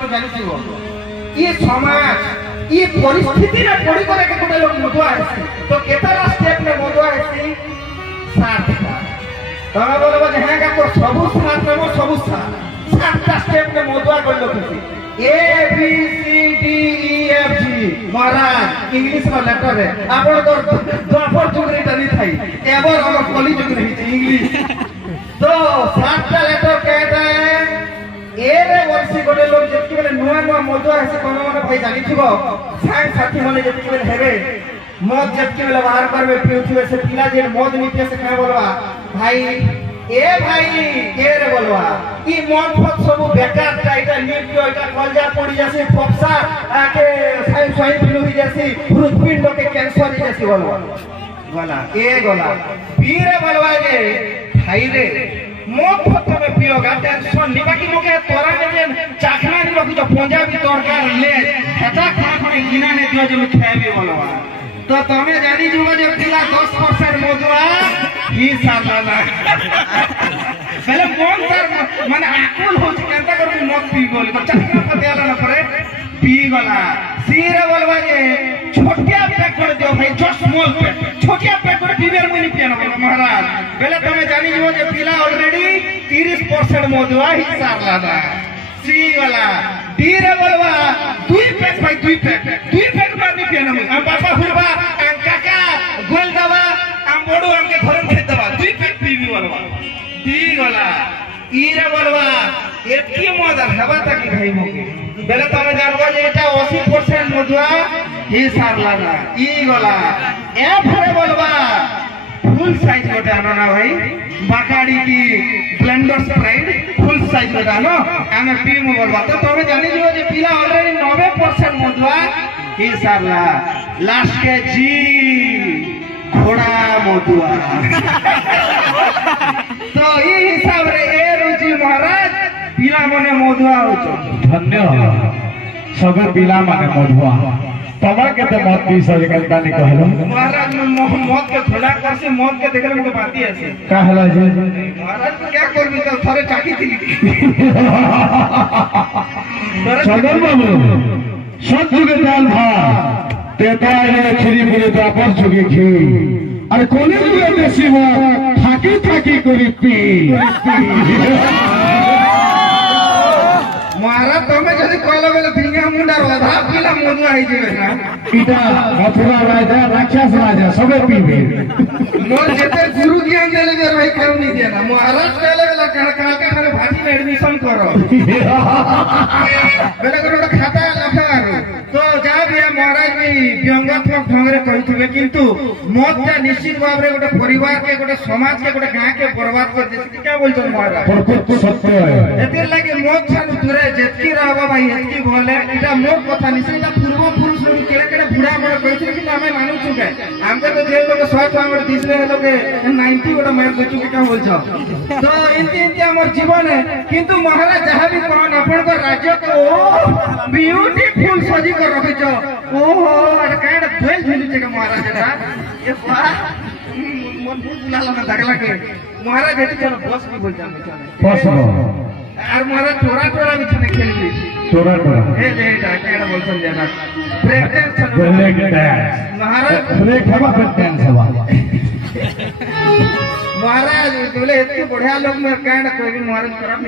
तो जानी थी ये समाज ये परिस्थिति रे पड़ी करे के कोटे लोग मधुआ है तो केतरा स्टेप में मधुआ है 7 तमे बोलबो जे हां का तो सबु साथ में सबु साथ 7टा स्टेप में मधुआ कर लोग A B C D E F G महाराज इंग्लिश में लेटर है आपण तो द्वापर जुगरी तनी थाई एवर हम कॉलेज जुगरी इंग्लिश तो 7टा लेटर कहता है ए रे वर्षी गोटे लोग जति बेले नुआ नुआ मधुआ है से कोनो माने भाई जानि थिबो सांग साथी माने जति बेले हेबे मद जति बेले बाहर करबे पिउथिबे से पिला जे मद नीचे से काय बोलवा भाई ए भाई के रे बोलवा ई मन फत सब बेकार टाइटा निप्यो एटा कलजा पड़ी जासी फपसा आके साई साई पिलु ही जासी हृदपिंड के कैंसर ही जासी बोलवा गला ए गला पीरे बोलवा जे भाई रे मत में पियोगा टेंशन नहीं बाकी मोके तोरा ने जे चाखना नि लोग जो पंजाबी तड़का ले हेता खा खने गिना ने दियो जे मैं खाएबे बोलवा तो तमे जानी जुबो जे पिला 10% मधुआ ही सालाना पहले कौन तर माने आकुल हो केंता कर मत पी बोल तो चाखना पतेला न परे पी गला सिरे बोलवा जे छोटिया पैक कर दियो भाई जो स्मॉल पैक छोटिया पैक कर पीबेर मनी पियाना बोल महाराज पहले तमे जानी जुबो जे पिला ऑलरेडी 30% मधुआ ही सालाना सी वाला डी रे बोलवा 2 पैक भाई 2 पैक मारनी पियाना बोल हम पापा हुरबा हम काका गोल दवा हम बोडू हमके घर में दवा 2 पैक पीबी बोलवा डी वाला ई रे बोलवा एतकी मदर हवा तक भाई मोके बेले तमे जानबो जे एटा 80% मधुआ ही सारलाना ई वाला एफ रे बोलवा फुल साइज गोटे आनो ना भाई बाकाडी की ब्लेंडर स्प्राइट फुल साइज गोटे आनो आमे पीमु बोलबा तो तमे जानि जिवो जे पिला ऑलरेडी 90% मधुआ ही सारला लास्ट के जी घोड़ा मधुआ तो ई हिसाब रे ए रुचि महाराज पिला मने मधुआ होचो धन्य सब पिला माने मधुआ तमा केते मत पी सजे कलकानी कहलो महाराज मौत के थोड़ा करसे मौत के देखले मके बाती आसे कहला जे महाराज क्या करबी तो थरे चाकी थी सदर बाबू सब जुगे दाल भात तेता ने खिरी मिले तो अपन जुगे खी अरे कोने जुगे देसी हो थाकी थाकी करी पी महाराज तमे जदी कहलो बेले भिंगा मुंडा राधा पिला मधुआ ही जेबे ना इटा मथुरा राजा राक्षस राजा सबे पीबे मोर जेते गुरु ज्ञान देले जे भाई केउ नहीं देना महाराज कहले बेला कहा के थारे भाजी में एडमिशन करो बेले को खाता लफार तो जा भी महाराज भी व्यंगात्मक ढंगरे कहिथिबे किंतु मत निश्चित भाव रे गोटे परिवार के गोटे समाज के गोटे गां के बर्बाद कर देछि क्या बोलछन महाराज परफेक्ट सत्य है एते लागि मत छानु दूरे जेतकी रहबा भाई एतकी भले इटा मोर कथा निसिला पूर्व पुरुष केड़े केड़े बुढ़ा मोर कहिथिले कि हमें मानु छुके हमके तो जे लोग 100 हमर दिसले लोग 90 गोटा मार देछु कि का बोलछ तो इनती हमर जीवन है किंतु महाराज जहां भी कोन अपन को राज्य को ब्यूटीफुल सजी कर रखिछ ओहो अरे कांड धोल झुलुचे का महाराज ना ये वाह मन बुलाला ना दागला के महाराज एटी चलो बस की बोल जाम बस আর মারা চোরা চোরা বিছানে খেলে দিয়েছি चोरा चोरा এই যে এটা কেন বলছেন জানা ব্রেক ডান্স ब्रेक डांस महाराज ब्रेक हवा ब्रेक डांस हवा महाराज बोले इतने बढ़िया लोग में कांड कोई भी महाराज खराब